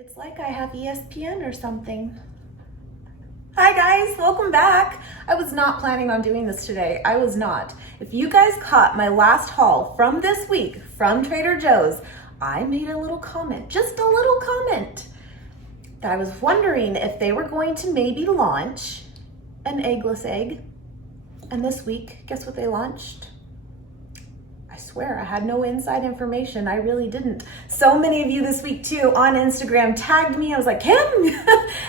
It's like I have ESPN or something. Hi guys, welcome back. I was not planning on doing this today. I was not. If you guys caught my last haul from this week from Trader Joe's, I made a little comment, just a little comment, that I was wondering if they were going to maybe launch an eggless egg. And this week, guess what they launched? I swear I had no inside information. I really didn't. So many of you this week too on Instagram tagged me. I was like, Kim,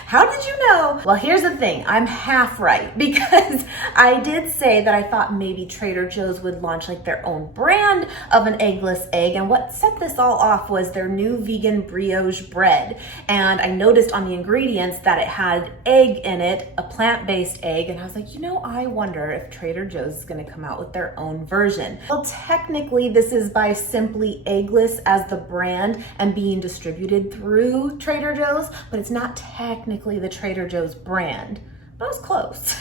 how did you know? Well, here's the thing. I'm half right because I did say that I thought maybe Trader Joe's would launch like their own brand of an eggless egg. And what set this all off was their new vegan brioche bread. And I noticed on the ingredients that it had egg in it, a plant-based egg. And I was like, I wonder if Trader Joe's is going to come out with their own version. Well, technically, this is by Simply Eggless as the brand and being distributed through Trader Joe's, but it's not technically the Trader Joe's brand. But I was close.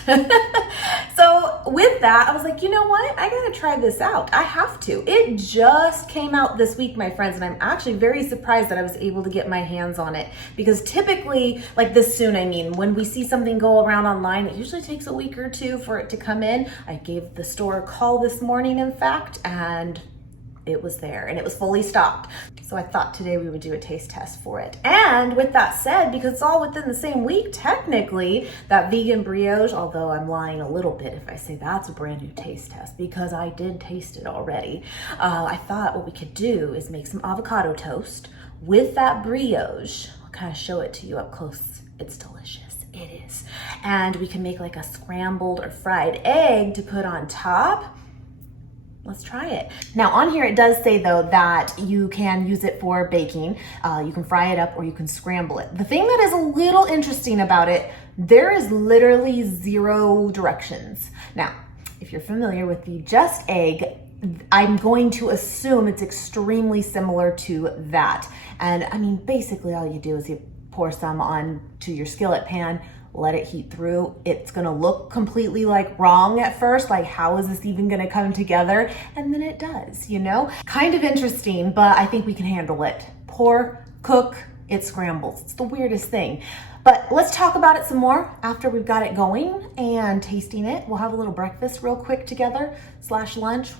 So with that, I was like, you know what? I gotta try this out. I have to. It just came out this week, my friends, and I'm actually very surprised that I was able to get my hands on it because typically, like this soon, when we see something go around online, it usually takes a week or two for it to come in. I gave the store a call this morning, in fact, and it was there and it was fully stocked. So I thought today we would do a taste test for it. And with that said, because it's all within the same week, technically, that vegan brioche, although I'm lying a little bit if I say that's a brand new taste test because I did taste it already. I thought what we could do is make some avocado toast with that brioche. I'll kind of show it to you up close. It's delicious. It is. And we can make like a scrambled or fried egg to put on top. Let's try it. Now on here, it does say though that you can use it for baking. You can fry it up or you can scramble it. The thing that is a little interesting about it, there is literally 0 directions. Now, if you're familiar with the Just Egg, I'm going to assume it's extremely similar to that. And basically all you do is you pour some onto your skillet pan, let it heat through. It's gonna look completely like wrong at first, like how is this even gonna come together? And then it does, Kind of interesting, but I think we can handle it. Pour, cook, it scrambles. It's the weirdest thing. But let's talk about it some more after we've got it going and tasting it. We'll have a little breakfast real quick together / lunch.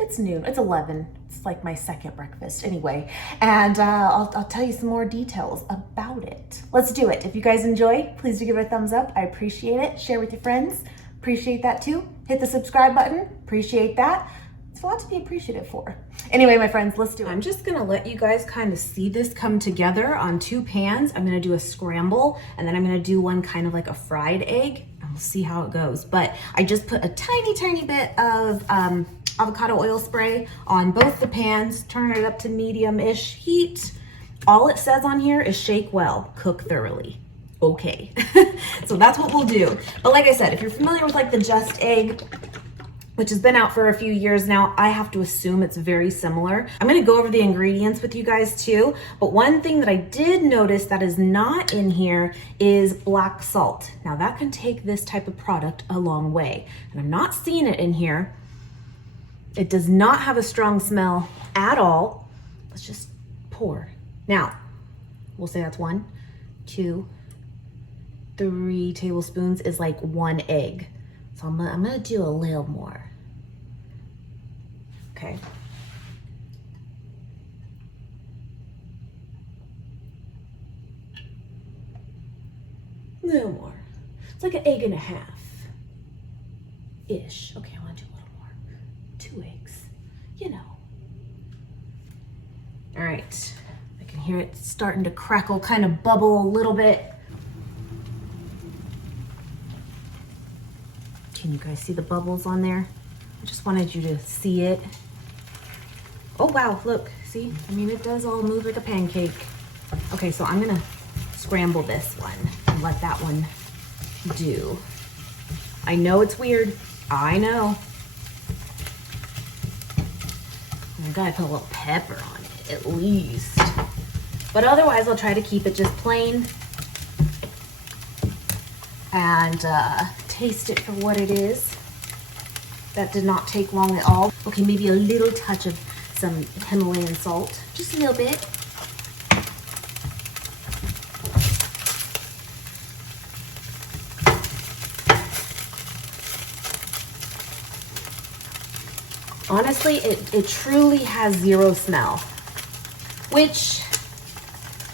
It's noon, it's 11. It's like my second breakfast anyway. And I'll tell you some more details about it. Let's do it. If you guys enjoy, please do give it a thumbs up. I appreciate it. Share with your friends. Appreciate that too. Hit the subscribe button. Appreciate that. It's a lot to be appreciative for. Anyway, my friends, let's do it. I'm just gonna let you guys kind of see this come together on 2 pans. I'm gonna do a scramble and then I'm gonna do one kind of like a fried egg and we'll see how it goes. But I just put a tiny bit of avocado oil spray on both the pans, turn it up to medium-ish heat. All it says on here is shake well, cook thoroughly. Okay, so that's what we'll do. But like I said, if you're familiar with like the Just Egg, which has been out for a few years now, I have to assume it's very similar. I'm gonna go over the ingredients with you guys too, but one thing that I did notice that is not in here is black salt. Now that can take this type of product a long way, and I'm not seeing it in here. It does not have a strong smell at all. Let's just pour. Now, we'll say that's 1, 2, 3 tablespoons is like 1 egg. So I'm gonna do a little more. Okay. A little more. It's like an egg and a half-ish. Okay, I wanna do a little more. 2 eggs, All right, I can hear it starting to crackle, kind of bubble a little bit. Can you guys see the bubbles on there? I just wanted you to see it. Oh wow, look, see? It does all move like a pancake. Okay, so I'm gonna scramble this one and let that one do. I know it's weird, I know. I gotta put a little pepper on it, at least. But otherwise, I'll try to keep it just plain and taste it for what it is. That did not take long at all. Okay, maybe a little touch of some Himalayan salt, just a little bit. honestly, it truly has zero smell, which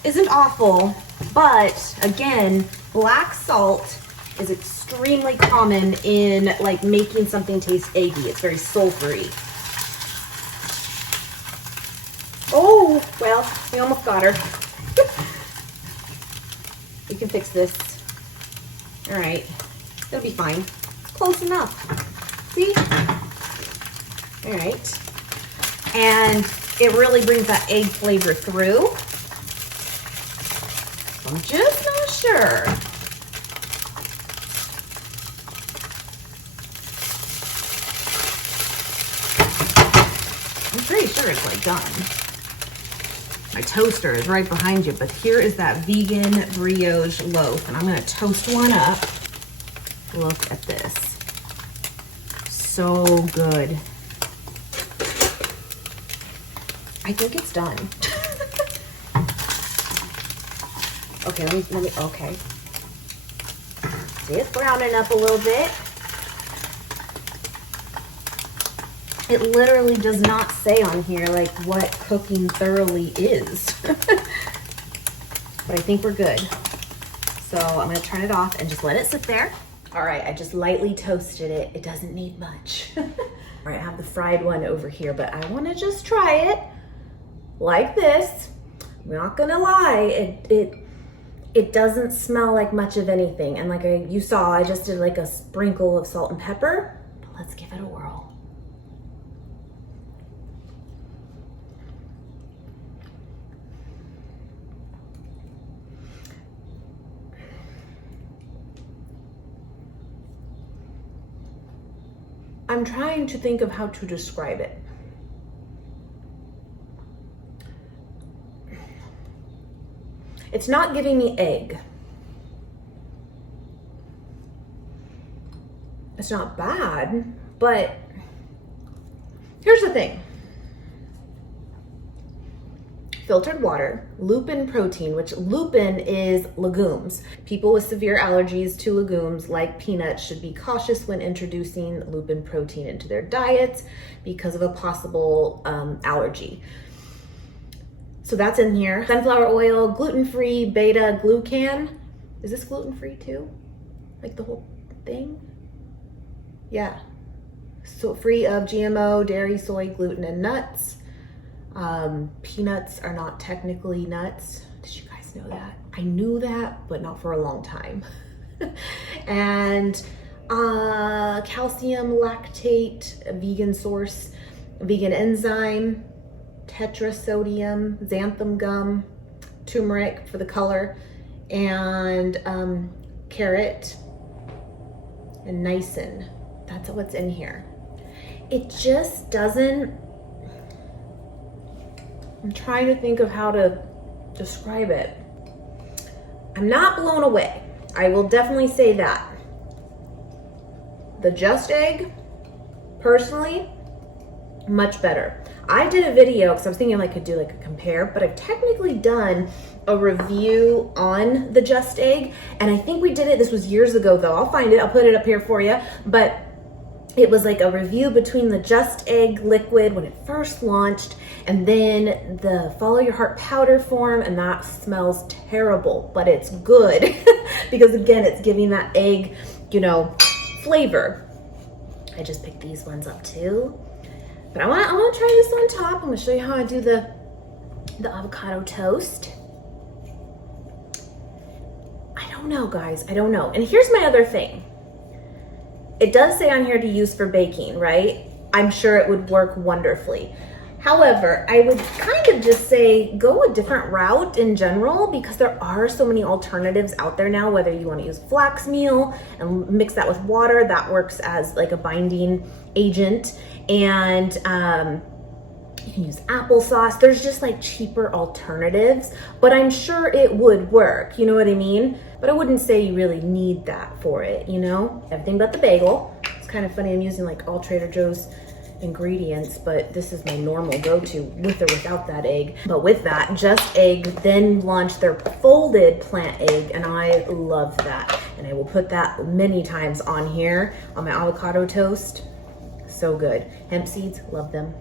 isn't awful, but again, black salt is extremely common in like making something taste eggy. It's very sulfury. Oh, well, we almost got her. We can fix this. All right, it'll be fine. Close enough. See? All right. And it really brings that egg flavor through. I'm just not sure. I'm pretty sure it's like done. My toaster is right behind you, but here is that vegan brioche loaf, and I'm gonna toast one up. Look at this. So good. I think it's done. Okay, let me, okay. See, it's browning up a little bit. It literally does not say on here like what cooking thoroughly is. But I think we're good. So I'm gonna turn it off and just let it sit there. All right, I just lightly toasted it. It doesn't need much. All right, I have the fried one over here, but I wanna just try it like this. I'm not gonna lie, it doesn't smell like much of anything. And like you saw, I just did like a sprinkle of salt and pepper, but let's give it a whirl. I'm trying to think of how to describe it. It's not giving me egg. It's not bad, but here's the thing. Filtered water, lupin protein, which lupin is legumes. People with severe allergies to legumes like peanuts should be cautious when introducing lupin protein into their diets because of a possible allergy. So that's in here. Sunflower oil, gluten-free, beta glucan. Is this gluten-free too? Like the whole thing? Yeah. So free of GMO, dairy, soy, gluten, and nuts. Peanuts are not technically nuts. Did you guys know that? I knew that, but not for a long time. And calcium lactate, a vegan source, vegan enzyme, tetrasodium, xanthan gum, turmeric for the color, and carrot and niacin. That's what's in here. It just doesn't, I'm trying to think of how to describe it. I'm not blown away. I will definitely say that. The Just Egg, personally, much better. I did a video because I was thinking I could do like a compare, but I've technically done a review on the Just Egg, and I think we did it, this was years ago though. I'll find it, I'll put it up here for you, but it was like a review between the Just Egg liquid when it first launched and then the Follow Your Heart powder form, and that smells terrible, but it's good because again, it's giving that egg, you know, flavor. I just picked these ones up too. But I want to try this on top. I'm gonna show you how I do the avocado toast. I don't know, guys, I don't know. And here's my other thing. It does say on here to use for baking, right? I'm sure it would work wonderfully. However, I would kind of just say go a different route in general because there are so many alternatives out there now, whether you want to use flax meal and mix that with water, that works as like a binding agent. And you can use applesauce. There's just like cheaper alternatives, but I'm sure it would work, you know what I mean? But I wouldn't say you really need that for it, you know? Everything but the bagel. It's kind of funny, I'm using like all Trader Joe's ingredients, but this is my normal go-to with or without that egg. But with that, Just Egg then launched their folded plant egg, and I love that. And I will put that many times on here on my avocado toast. So good. Hemp seeds, love them.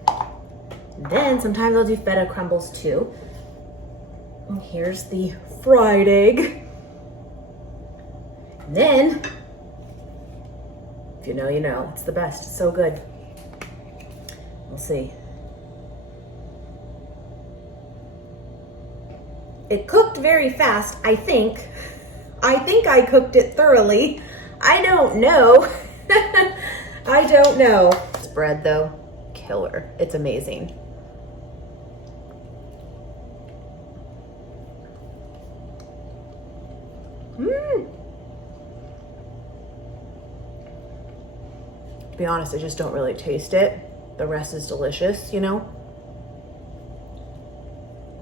And then sometimes I'll do feta crumbles too. And here's the fried egg. And then, if you know, you know. It's the best. It's so good. We'll see. It cooked very fast, I think. I think I cooked it thoroughly. I don't know. I don't know. This bread though, killer. It's amazing. To be honest, I just don't really taste it. The rest is delicious, you know?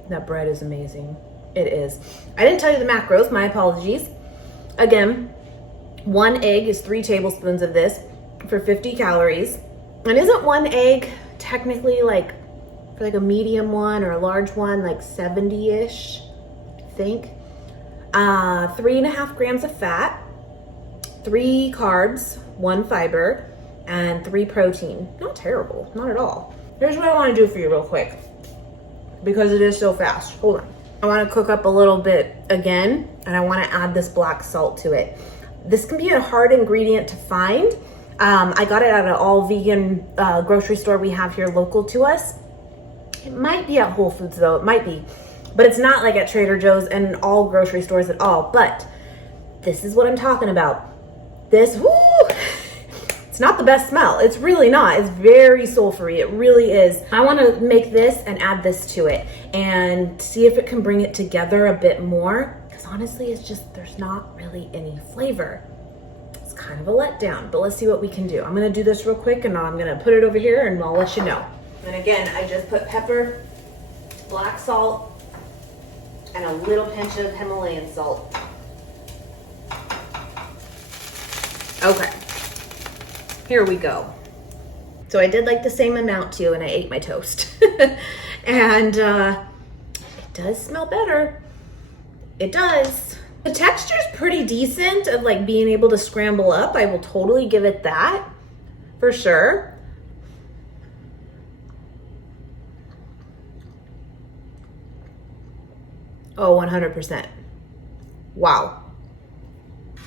That bread is amazing. It is. I didn't tell you the macros, my apologies. Again, 1 egg is 3 tablespoons of this for 50 calories. And isn't 1 egg technically like, for like a medium one or a large one, like 70-ish, I think? 3.5 grams of fat, 3 carbs, 1 fiber, and 3 protein. Not terrible, not at all. Here's what I want to do for you real quick, because it is so fast. Hold on. I want to cook up a little bit again, and I want to add this black salt to it. This can be a hard ingredient to find. I got it at an all vegan grocery store we have here local to us. It might be at Whole Foods though, it might be, but it's not like at Trader Joe's and all grocery stores at all. But this is what I'm talking about. This, whoo, it's not the best smell. It's really not. It's very sulfury. It really is. I want to make this and add this to it and see if it can bring it together a bit more. Because honestly, it's just, there's not really any flavor. It's kind of a letdown, but let's see what we can do. I'm going to do this real quick and I'm going to put it over here and I'll let you know. And again, I just put pepper, black salt, and a little pinch of Himalayan salt. Okay. Here we go. So I did like the same amount too, and I ate my toast. And it does smell better. It does. The texture's pretty decent of like being able to scramble up. I will totally give it that, for sure. Oh, 100%. Wow.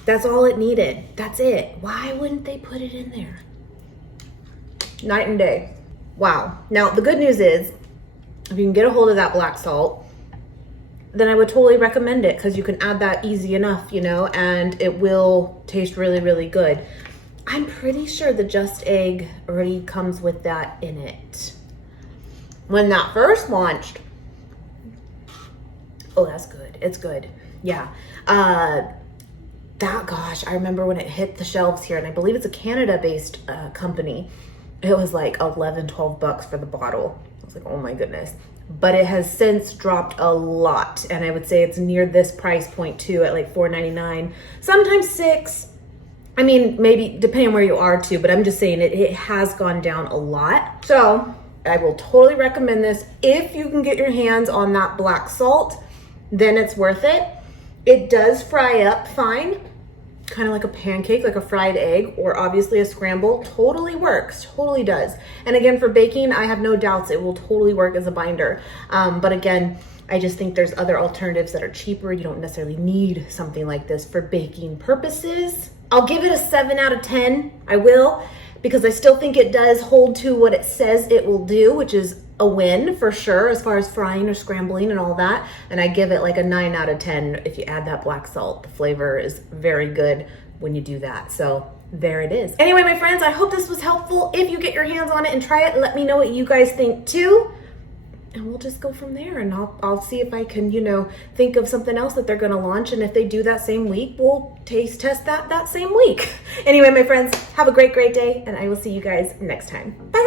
That's all it needed. That's it. Why wouldn't they put it in there? Night and day. Wow. Now, the good news is, if you can get a hold of that black salt, then I would totally recommend it because you can add that easy enough, you know, and it will taste really, really good. I'm pretty sure the Just Egg already comes with that in it. When that first launched, oh, that's good. It's good. Yeah. Gosh, I remember when it hit the shelves here, and I believe it's a Canada-based company. It was like 11, 12 bucks for the bottle. I was like, oh my goodness. But it has since dropped a lot, and I would say it's near this price point too, at like $4.99, sometimes $6. I mean, maybe depending on where you are too, but I'm just saying it has gone down a lot. So I will totally recommend this. If you can get your hands on that black salt, then it's worth it. It does fry up fine, kind of like a pancake, like a fried egg, or obviously a scramble. Totally works, totally does. And again, for baking, I have no doubts it will totally work as a binder. But again, I just think there's other alternatives that are cheaper. You don't necessarily need something like this for baking purposes. I'll give it a 7 out of 10. I will, because I still think it does hold to what it says it will do, which is a win for sure as far as frying or scrambling and all that. And I give it like a 9 out of 10 if you add that black salt. The flavor is very good when you do that. So there it is. Anyway, my friends, I hope this was helpful. If you get your hands on it and try it, let me know what you guys think too. And we'll just go from there, and I'll see if I can, you know, think of something else that they're gonna launch, and if they do that same week, we'll taste test that same week. Anyway, my friends, have a great day, and I will see you guys next time. Bye.